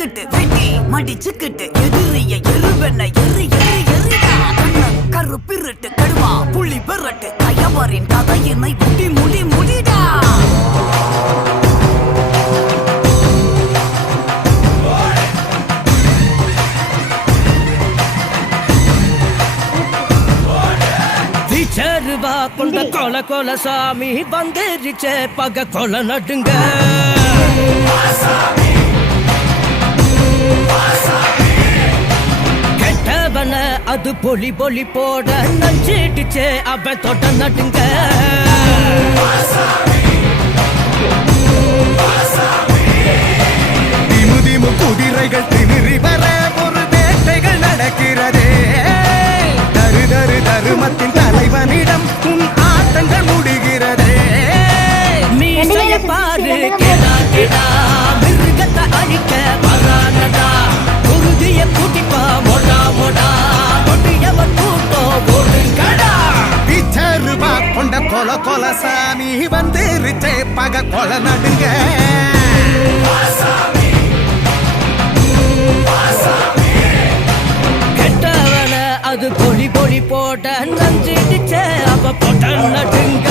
அடிச்சுக்கிட்டு வெட்டி மடிச்சுக்கிட்டு எதிரிய எருவென்ன எரி எரி எரிடா கண்ணன் கருப்பிரட்டு கடுவா புள்ளி பெறட்டு கயவரின் கதையினை முடி முடி முடிடா சேருவா கொண்ட கொல கொல சாமி வந்துருச்சே பக கொல நடுங்க கெட்டவன அது பொலி பொலி போட நஞ்சிடுச்சே அவன் தொட்ட நடுங்க திமு திமு குதிரைகள் திமிரி வர ஒரு வேட்டைகள் நடக்கிறதே தரு தரு தருமத்தின் தலைவனிடம் உன் ஆட்டங்கள் முடிகிறதே மீசைய பாரு கெடா கெடா மிருகத்தை அழிக்க வரானடா குருதிய கூட்டிப்பா மொடா மொடா கொட்டியவன் கூட்டம் ஓடுங்கடா பிச்சருவா கொண்ட கொல கொல சாமி வந்துருச்சே பக கொல நடுங்க கெட்டவன அது பொலி பொலி போட்ட நஞ்சிடுச்சே அவ போட்ட நடுங்க